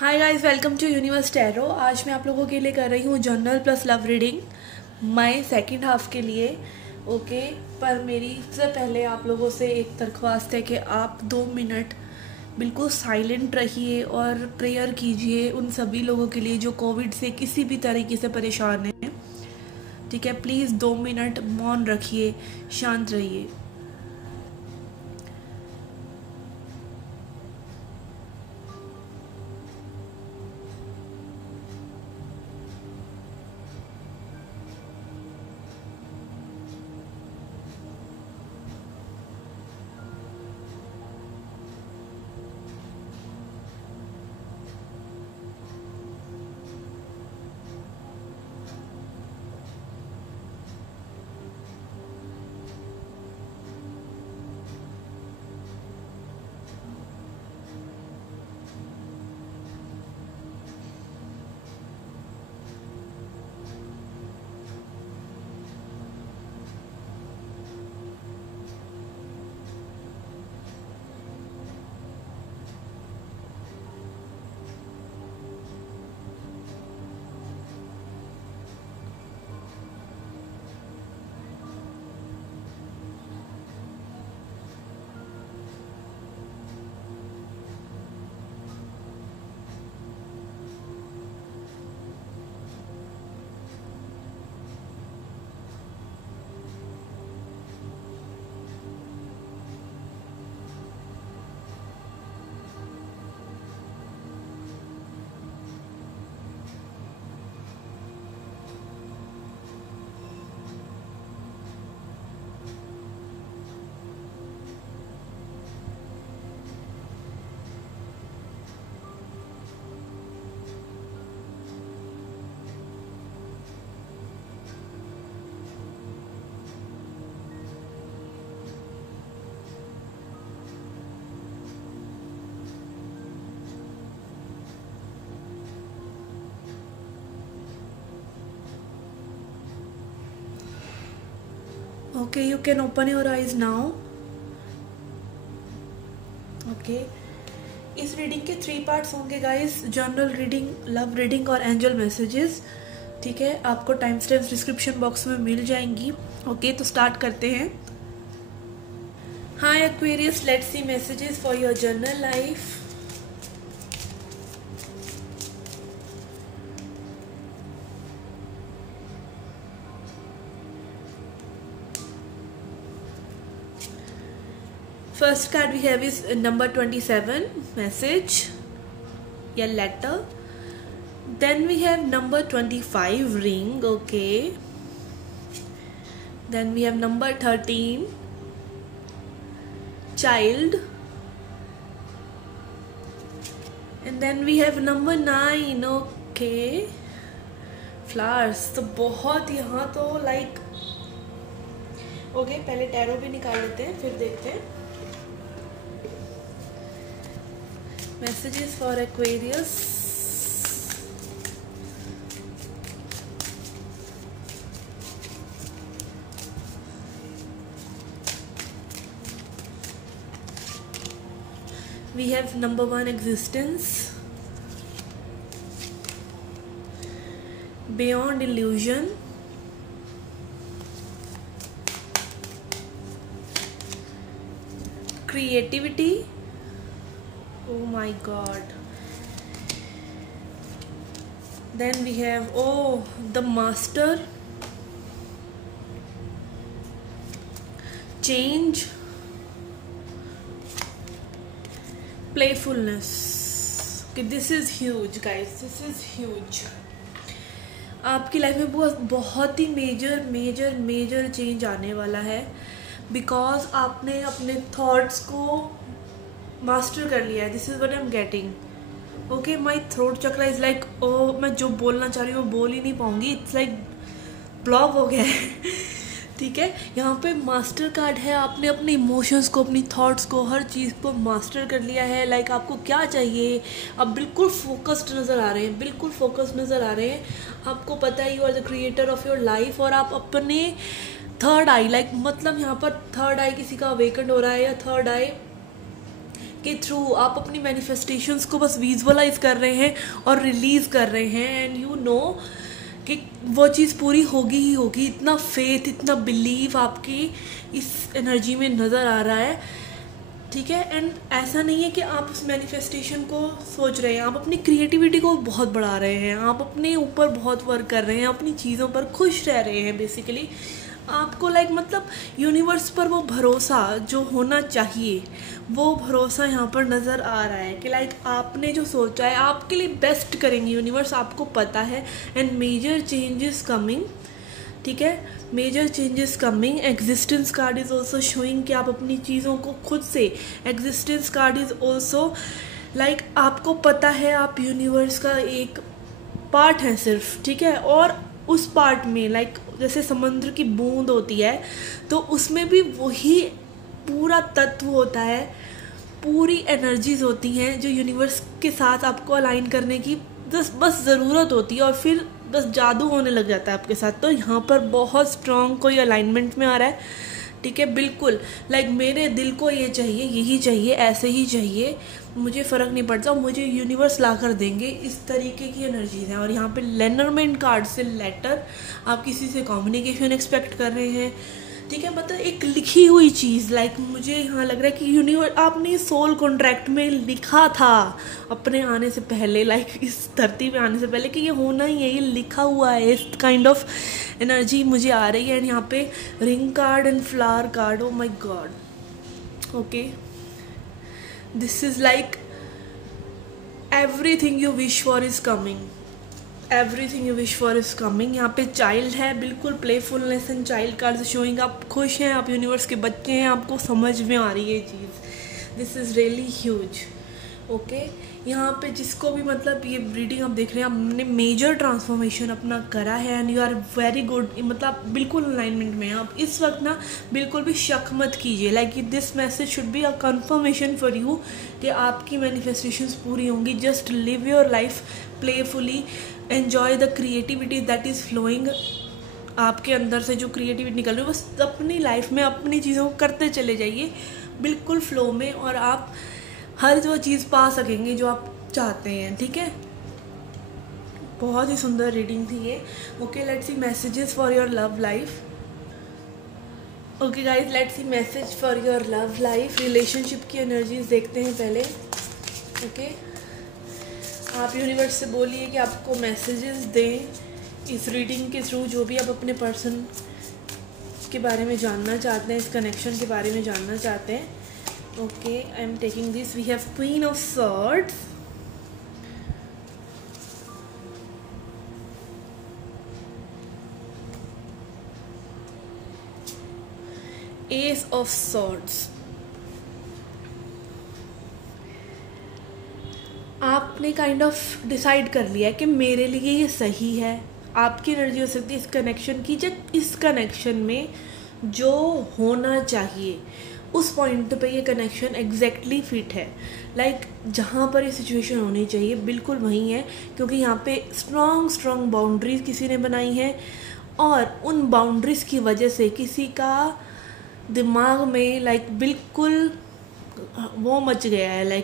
Hi guys, welcome to universe tarot. आज मैं आप लोगों के लिए कर रही हूँ general plus love reading May second half के लिए। ओके, पर मेरी से पहले आप लोगों से एक दरख्वास्त है कि आप 2 मिनट बिल्कुल साइलेंट रहिए और प्रेयर कीजिए उन सभी लोगों के लिए जो कोविड से किसी भी तरीके से परेशान हैं। ठीक है, प्लीज़ 2 मिनट मौन रखिए, शांत रहिए। Okay, you can open your eyes now. Okay, इस रीडिंग के 3 पार्ट्स होंगे guys, general reading, love reading और एंजल मैसेजेस। ठीक है, आपको टाइम स्टैम्प्स डिस्क्रिप्शन बॉक्स में मिल जाएंगी। ओके, तो स्टार्ट करते हैं। Hi Aquarius, let's see messages for your journal life. First card we have is number 27, message या letter. Then we have number 25, ring. Okay. Then we have number 13, child. And then we have number 9. Okay. Flowers. तो बहुत यहाँ तो like okay, पहले tarot भी निकाल लेते हैं फिर देखते हैं। Messages for Aquarius. We have number 1, existence. Beyond illusion. Creativity. Oh my god. Then we have the master, change, playfulness. Okay, this is huge guys, this is huge. आपकी life में बहुत ही मेजर चेंज आने वाला है, because आपने अपने thoughts को master कर लिया है। This is what I am getting. Okay, my throat chakra is like मैं जो बोलना चाह रही हूँ वो बोल ही नहीं पाऊंगी, इट्स लाइक ब्लॉक हो गया है। ठीक है, यहाँ पे मास्टर कार्ड है। आपने अपने इमोशंस को, अपनी थॉट्स को, हर चीज़ को मास्टर कर लिया है। लाइक आपको क्या चाहिए, आप बिल्कुल फोकस्ड नज़र आ रहे हैं, बिल्कुल फोकस्ड नज़र आ रहे हैं। आपको पता है you are the creator of your life, और आप अपने थर्ड आई, लाइक मतलब यहाँ पर थर्ड आई किसी का अवेकन हो रहा है, या थर्ड आई के थ्रू आप अपनी मैनिफेस्टेशंस को बस विजुअलाइज कर रहे हैं और रिलीज़ कर रहे हैं, एंड यू नो कि वो चीज़ पूरी होगी ही होगी। इतना फेथ, इतना बिलीव आपकी इस एनर्जी में नज़र आ रहा है, ठीक है। एंड ऐसा नहीं है कि आप उस मैनिफेस्टेशन को सोच रहे हैं, आप अपनी क्रिएटिविटी को बहुत बढ़ा रहे हैं, आप अपने ऊपर बहुत वर्क कर रहे हैं, अपनी चीज़ों पर खुश रह रहे हैं। बेसिकली आपको मतलब यूनिवर्स पर वो भरोसा जो होना चाहिए, वो भरोसा यहाँ पर नज़र आ रहा है कि आपने जो सोचा है आपके लिए बेस्ट करेंगे यूनिवर्स, आपको पता है। एंड मेजर चेंजेस कमिंग, ठीक है, major changes coming. Existence card is also showing कि आप अपनी चीज़ों को खुद से, एग्जिस्टेंस कार्ड इज़ ऑल्सो आपको पता है आप यूनिवर्स का एक पार्ट है सिर्फ, ठीक है। और उस पार्ट में जैसे समुद्र की बूंद होती है, तो उसमें भी वही पूरा तत्व होता है, पूरी एनर्जीज होती हैं जो यूनिवर्स के साथ आपको अलाइन करने की बस ज़रूरत होती है, और फिर बस जादू होने लग जाता है आपके साथ। तो यहाँ पर बहुत स्ट्रॉन्ग कोई अलाइनमेंट में आ रहा है, ठीक है, बिल्कुल। मेरे दिल को ये चाहिए, यही चाहिए, ऐसे ही चाहिए, मुझे फ़र्क नहीं पड़ता, मुझे यूनिवर्स ला कर देंगे, इस तरीके की एनर्जीज हैं। और यहाँ पे लेनरमेंट कार्ड से लेटर, आप किसी से कम्युनिकेशन एक्सपेक्ट कर रहे हैं, ठीक है, एक लिखी हुई चीज़। मुझे यहाँ लग रहा है कि यूनिवर्स, आपने सोल कॉन्ट्रैक्ट में लिखा था अपने आने से पहले, इस धरती पे आने से पहले, कि ये होना ही है, ये लिखा हुआ है। इस काइंड ऑफ एनर्जी मुझे आ रही है। एंड यहाँ पे ring card and flower card, oh my God, okay, this is everything you wish for is coming, everything you wish for is coming. यहाँ पे चाइल्ड है, बिल्कुल playfulness and child card showing, आप खुश हैं, आप यूनिवर्स के बच्चे हैं, आपको समझ में आ रही है ये चीज़। This is really huge, okay. यहाँ पे जिसको भी ये रीडिंग आप देख रहे हैं, आपने मेजर ट्रांसफॉर्मेशन अपना करा है, and you are very good, बिल्कुल अलाइनमेंट में। आप इस वक्त ना बिल्कुल भी शक मत कीजिए, this message should be a confirmation for you कि आपकी मैनिफेस्टेशंस पूरी होंगी। Just live your life playfully, enjoy the creativity that is flowing. आपके अंदर से जो क्रिएटिविटी निकल रही है, बस अपनी लाइफ में अपनी चीज़ों को करते चले जाइए बिल्कुल फ्लो में, और आप हर वो चीज़ पा सकेंगे जो आप चाहते हैं, ठीक है। बहुत ही सुंदर रीडिंग थी ये। Okay, let's see messages for your love life. Okay guys, let's see message for your love life. Relationship की एनर्जीज देखते हैं पहले, ओके। आप यूनिवर्स से बोलिए कि आपको मैसेजेस दें इस रीडिंग के थ्रू, जो भी आप अपने पर्सन के बारे में जानना चाहते हैं, इस कनेक्शन के बारे में जानना चाहते हैं। Okay, I am taking this. We have queen of swords, ace of swords. आपने काइंड ऑफ डिसाइड कर लिया है कि मेरे लिए ये सही है। आपकी एनर्जी हो सकती है इस कनेक्शन की, जब इस कनेक्शन में जो होना चाहिए उस पॉइंट पे ये कनेक्शन एग्जैक्टली फिट है। जहाँ पर ये सिचुएशन होनी चाहिए बिल्कुल वहीं है, क्योंकि यहाँ पे स्ट्रॉन्ग बाउंड्रीज किसी ने बनाई हैं, और उन बाउंड्रीज की वजह से किसी का दिमाग में बिल्कुल वो मच गया है,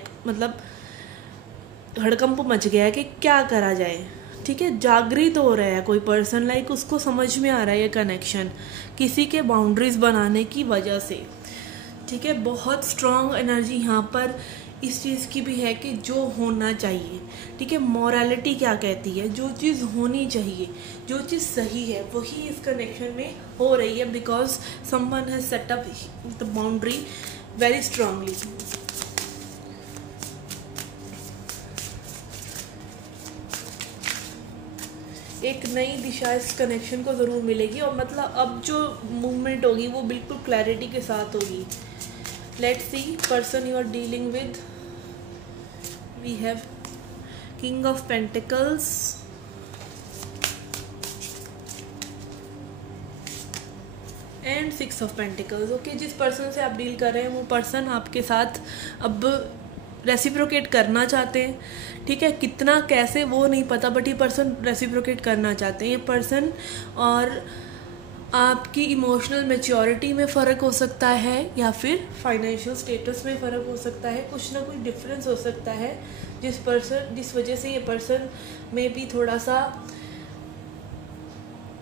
हड़कंप मच गया है कि क्या करा जाए, ठीक है। जागृत हो रहा है कोई पर्सन, उसको समझ में आ रहा है ये कनेक्शन किसी के बाउंड्रीज बनाने की वजह से, ठीक है। बहुत स्ट्रॉन्ग एनर्जी यहाँ पर इस चीज़ की भी है कि जो होना चाहिए, ठीक है। मॉरलिटी क्या कहती है, जो चीज़ होनी चाहिए, जो चीज़ सही है, वही इस कनेक्शन में हो रही है, because someone has set up the boundary very strongly. एक नई दिशा इस कनेक्शन को ज़रूर मिलेगी, और अब जो मूवमेंट होगी वो बिल्कुल क्लैरिटी के साथ होगी। Let's see person you are dealing with. We have king of pentacles, and 6 of pentacles. Okay, जिस पर्सन से आप डील कर रहे हैं वो पर्सन आपके साथ अब रेसिप्रोकेट करना चाहते हैं, ठीक है। कितना कैसे वो नहीं पता, बट ये पर्सन रेसिप्रोकेट करना चाहते हैं ये पर्सन। और आपकी इमोशनल मैच्योरिटी में फ़र्क हो सकता है या फिर फाइनेंशियल स्टेटस में फ़र्क हो सकता है, कुछ ना कुछ डिफरेंस हो सकता है जिस वजह से ये पर्सन में भी थोड़ा सा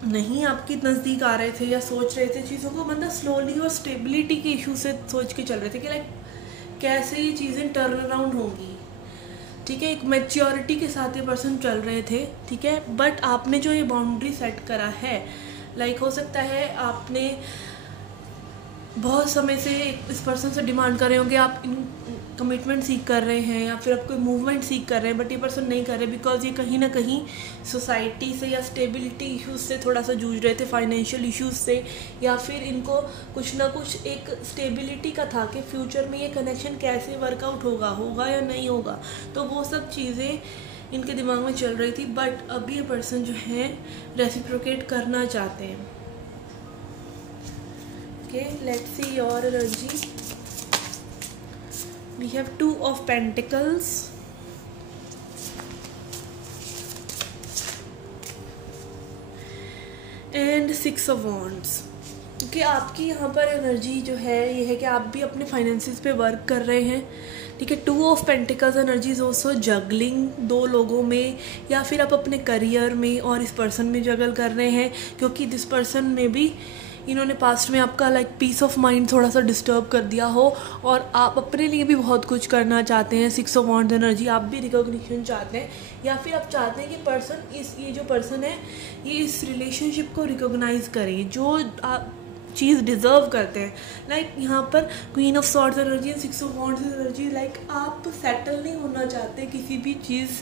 नहीं आपके नज़दीक आ रहे थे या सोच रहे थे चीज़ों को, मतलब स्लोली और स्टेबिलिटी के इशू से सोच के चल रहे थे कि लाइक कैसे ये चीज़ें टर्न अराउंड होंगी। ठीक है, एक मैच्योरिटी के साथ ये पर्सन चल रहे थे। ठीक है, बट आपने जो ये बाउंड्री सेट करा है, लाइक हो सकता है आपने बहुत समय से इस पर्सन से डिमांड कर रहे होंगे, आप इन कमिटमेंट सीख कर रहे हैं या फिर आप कोई मूवमेंट सीख कर रहे हैं, बट ये पर्सन नहीं कर रहे बिकॉज ये कहीं ना कहीं सोसाइटी से या स्टेबिलिटी इश्यूज से थोड़ा सा जूझ रहे थे, फाइनेंशियल इश्यूज से, या फिर इनको कुछ ना कुछ एक स्टेबिलिटी का था कि फ्यूचर में ये कनेक्शन कैसे वर्कआउट होगा या नहीं होगा। तो वो सब चीज़ें इनके दिमाग में चल रही थी, बट अभी ये पर्सन जो है रेसिप्रोकेट करना चाहते हैं। Okay, let's see your energy. We have 2 of Pentacles, and 6 of Wands। क्योंकि आपकी यहाँ पर एनर्जी जो है ये है कि आप भी अपने फाइनेंसिस पे वर्क कर रहे हैं। ठीक है, 2 of Pentacles energy is also juggling 2 लोगों में, या फिर आप अपने करियर में और इस पर्सन में जगल कर रहे हैं, क्योंकि दिस पर्सन में भी इन्होंने पास्ट में आपका लाइक पीस ऑफ माइंड थोड़ा सा डिस्टर्ब कर दिया हो, और आप अपने लिए भी बहुत कुछ करना चाहते हैं। 6 of Wands एनर्जी, आप भी रिकॉग्निशन चाहते हैं, या फिर आप चाहते हैं कि पर्सन ये जो पर्सन है ये इस रिलेशनशिप को रिकॉग्नाइज करे, जो आप चीज़ डिज़र्व करते हैं। लाइक यहाँ पर queen of swords energy, 6 of Wands energy, like आप सेटल नहीं होना चाहते किसी भी चीज़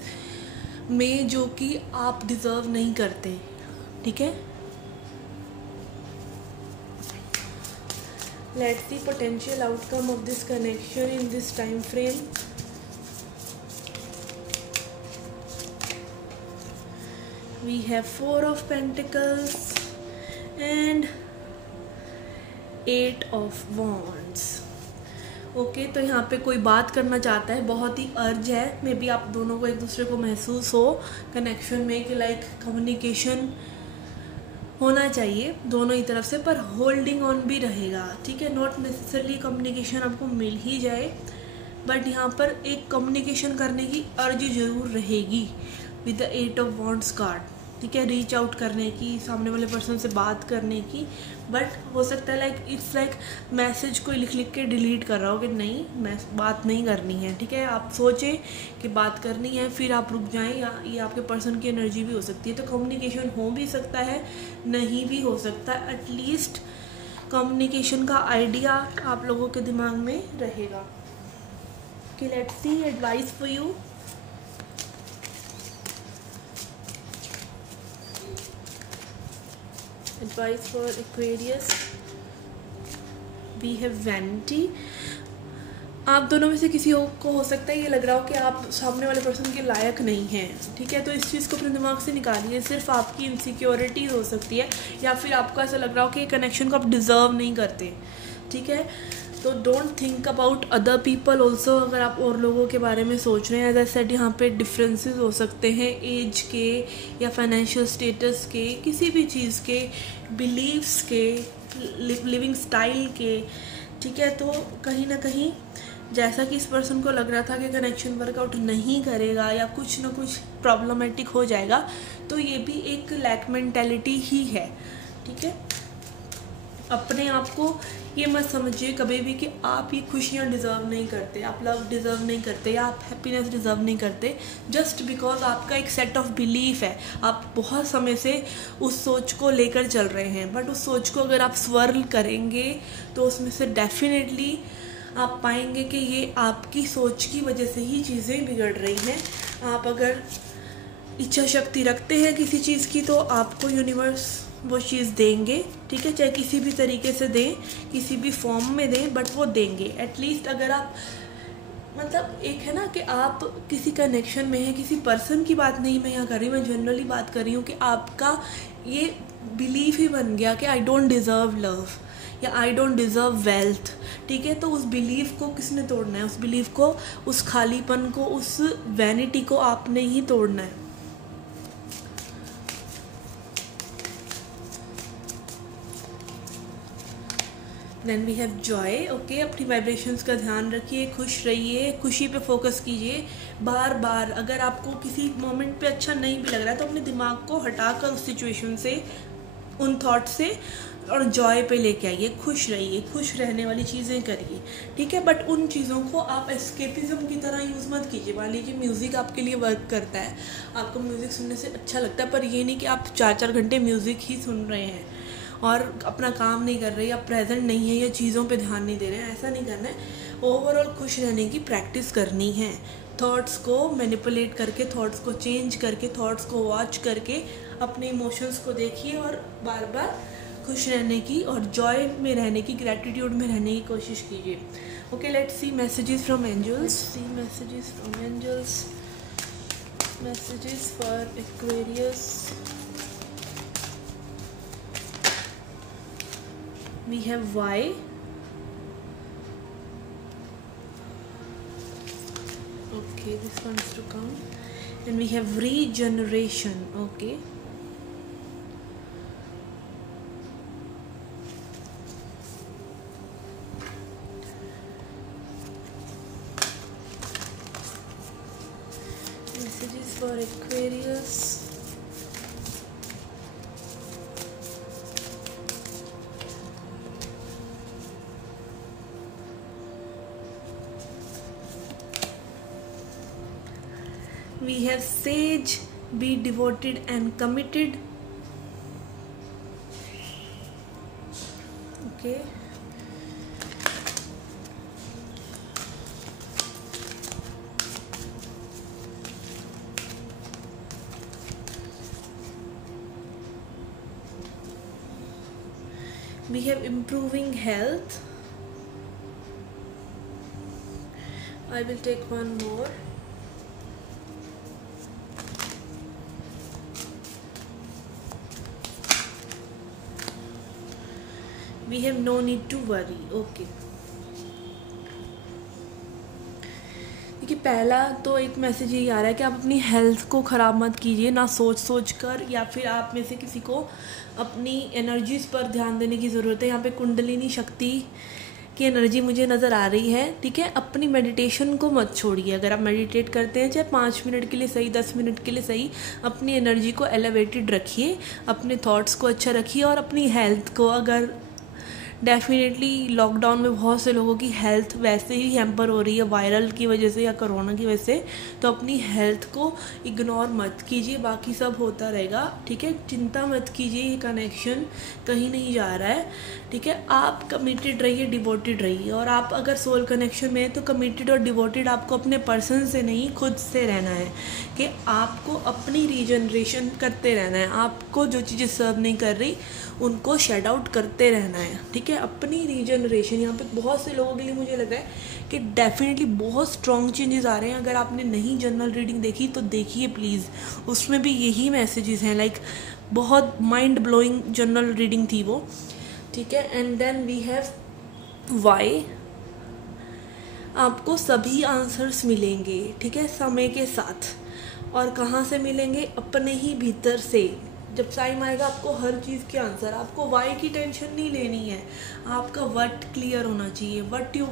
में जो कि आप डिज़र्व नहीं करते। ठीक है, let's see potential outcome of this connection in this time frame. We have 4 of Pentacles and 8 of Wands. Okay, तो यहाँ पे कोई बात करना चाहता है, बहुत ही अर्ज है, मे बी आप दोनों को एक दूसरे को महसूस हो कनेक्शन में कि लाइक कम्युनिकेशन होना चाहिए दोनों ही तरफ से, पर होल्डिंग ऑन भी रहेगा। ठीक है, नॉट नेसेसरली कम्युनिकेशन आपको मिल ही जाए, बट यहाँ पर एक कम्युनिकेशन करने की अर्ज जरूर रहेगी with the 8 of Wands card. ठीक है, रीच आउट करने की, सामने वाले पर्सन से बात करने की, बट हो सकता है लाइक इट्स लाइक मैसेज कोई लिख के डिलीट कर रहा हो कि नहीं मैं बात नहीं करनी है। ठीक है, आप सोचें कि बात करनी है, फिर आप रुक जाएं, या ये आपके पर्सन की एनर्जी भी हो सकती है। तो कम्युनिकेशन हो भी सकता है, नहीं भी हो सकता है, एटलीस्ट कम्युनिकेशन का आइडिया आप लोगों के दिमाग में रहेगा। कि let's see advice for you. Advice for Aquarius, we have vanity। आप दोनों में से किसी को हो सकता है ये लग रहा हो कि आप सामने वाले पर्सन के लायक नहीं हैं। ठीक है, तो इस चीज़ को अपने दिमाग से निकालिए, सिर्फ आपकी इनसिक्योरिटी हो सकती है, या फिर आपको ऐसा लग रहा हो कि कनेक्शन को आप डिज़र्व नहीं करते। ठीक है, तो don't think about other people also. अगर आप और लोगों के बारे में सोच रहे हैं, एज आई सेड यहाँ पे डिफरेंसेस हो सकते हैं एज के या फाइनेंशियल स्टेटस के, किसी भी चीज़ के, बिलीव्स के, लिविंग स्टाइल के। ठीक है, तो कहीं ना कहीं जैसा कि इस पर्सन को लग रहा था कि कनेक्शन वर्कआउट नहीं करेगा या कुछ ना कुछ प्रॉब्लमेटिक हो जाएगा, तो ये भी एक लैक मेंटेलिटी ही है। ठीक है, अपने आप को ये मत समझिए कभी भी कि आप ये खुशियाँ डिज़र्व नहीं करते, आप लव डिज़र्व नहीं करते, या आप हैप्पीनेस डिज़र्व नहीं करते, जस्ट बिकॉज आपका एक सेट ऑफ बिलीफ है। आप बहुत समय से उस सोच को लेकर चल रहे हैं, बट उस सोच को अगर आप स्वर्ल करेंगे तो उसमें से डेफिनेटली आप पाएंगे कि ये आपकी सोच की वजह से ही चीज़ें बिगड़ रही हैं। आप अगर इच्छा शक्ति रखते हैं किसी चीज़ की, तो आपको यूनिवर्स वो चीज़ देंगे। ठीक है, चाहे किसी भी तरीके से दें, किसी भी फॉर्म में दें, बट वो देंगे। एटलीस्ट अगर आप मतलब एक है ना कि आप किसी कनेक्शन में हैं, किसी पर्सन की बात नहीं मैं यहाँ कर रही हूँ, मैं जनरली बात कर रही हूँ कि आपका ये बिलीफ ही बन गया कि आई डोंट डिज़र्व लव या आई डोंट डिज़र्व वेल्थ। ठीक है, तो उस बिलीफ को किसने तोड़ना है? उस बिलीफ को, उस खालीपन को, उस वैनिटी को आपने ही तोड़ना है। Then we have joy. Okay, अपनी वाइब्रेशंस का ध्यान रखिए, खुश रहिए, खुशी पे फोकस कीजिए। बार बार अगर आपको किसी मोमेंट पे अच्छा नहीं भी लग रहा है तो अपने दिमाग को हटाकर उस सिचुएशन से, उन थॉट से, और जॉय पे लेके आइए। खुश रहिए, खुश रहने वाली चीज़ें करिए, ठीक है। बट उन चीज़ों को आप एस्केपिज्म की तरह यूज़ मत कीजिए। मान लीजिए म्यूज़िक आपके लिए वर्क करता है, आपको म्यूज़िक सुनने से अच्छा लगता है, पर ये नहीं कि आप 4-4 घंटे म्यूज़िक ही सुन रहे हैं और अपना काम नहीं कर रहे, या प्रेजेंट नहीं है, या चीज़ों पे ध्यान नहीं दे रहे हैं। ऐसा नहीं करना है। ओवरऑल खुश रहने की प्रैक्टिस करनी है। थॉट्स को मैनिपुलेट करके, थॉट्स को चेंज करके, थॉट्स को वॉच करके अपने इमोशंस को देखिए और बार बार खुश रहने की और जॉय में रहने की, ग्रैटिट्यूड में रहने की कोशिश कीजिए। Okay, let's see messages from angels. See messages from angels. Messages for Aquarius. We have Y. Okay, this one's to come. And we have regeneration. Okay. Messages for Aquarius. We have sage, be devoted and committed. Okay. We have improving health. I will take one more. We have no need to worry. Okay. देखिए, पहला तो एक message यही आ रहा है कि आप अपनी हेल्थ को ख़राब मत कीजिए, ना सोच कर, या फिर आप में से किसी को अपनी एनर्जीज़ पर ध्यान देने की ज़रूरत है। यहाँ पे कुंडलिनी शक्ति की एनर्जी मुझे नज़र आ रही है, ठीक है। अपनी मेडिटेशन को मत छोड़िए। अगर आप मेडिटेट करते हैं, चाहे 5 मिनट के लिए सही, 10 मिनट के लिए सही, अपनी एनर्जी को एलिवेटेड रखिए, अपने थॉट्स को अच्छा रखिए, और अपनी हेल्थ को, अगर डेफिनेटली लॉकडाउन में बहुत से लोगों की हेल्थ वैसे ही हैम्पर हो रही है वायरल की वजह से या कोरोना की वजह से, तो अपनी हेल्थ को इग्नोर मत कीजिए। बाकी सब होता रहेगा, ठीक है। चिंता मत कीजिए, ये कनेक्शन कहीं नहीं जा रहा है, ठीक है। आप कमिटेड रहिए, डिवोटेड रहिए। और आप अगर सोल कनेक्शन में है तो कमिटेड और डिवोटेड आपको अपने पर्सन से नहीं, खुद से रहना है, कि आपको अपनी रीजनरेशन करते रहना है। आपको जो चीज़ें सर्व नहीं कर रही उनको शेड आउट करते रहना है, ठीक है। अपनी रीजनरेशन, यहाँ पे बहुत से लोगों के लिए मुझे लग रहा है कि डेफिनेटली बहुत स्ट्रॉन्ग चेंजेस आ रहे हैं। अगर आपने नहीं जनरल रीडिंग देखी तो देखिए प्लीज़, उसमें भी यही मैसेजेस हैं। लाइक बहुत माइंड ब्लोइंग जनरल रीडिंग थी वो, ठीक है। And then we have Y. आपको सभी आंसर्स मिलेंगे, ठीक है, समय के साथ। और कहाँ से मिलेंगे? अपने ही भीतर से। जब टाइम आएगा आपको हर चीज़ के आंसर, आपको वाई की टेंशन नहीं लेनी है, आपका व्हाट क्लियर होना चाहिए। What you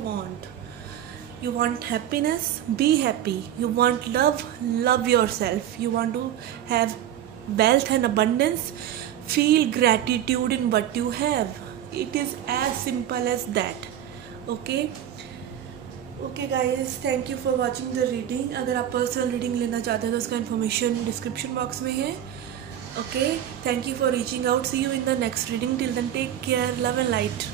want happiness, be happy. You want love, love yourself. You want to have wealth and abundance, feel gratitude in what you have. It is as simple as that. Okay guys, thank you for watching the reading. अगर आप personal reading लेना चाहते हैं तो उसका information description box में है। Okay, thank you for reaching out. See you in the next reading. Till then, take care, love and light.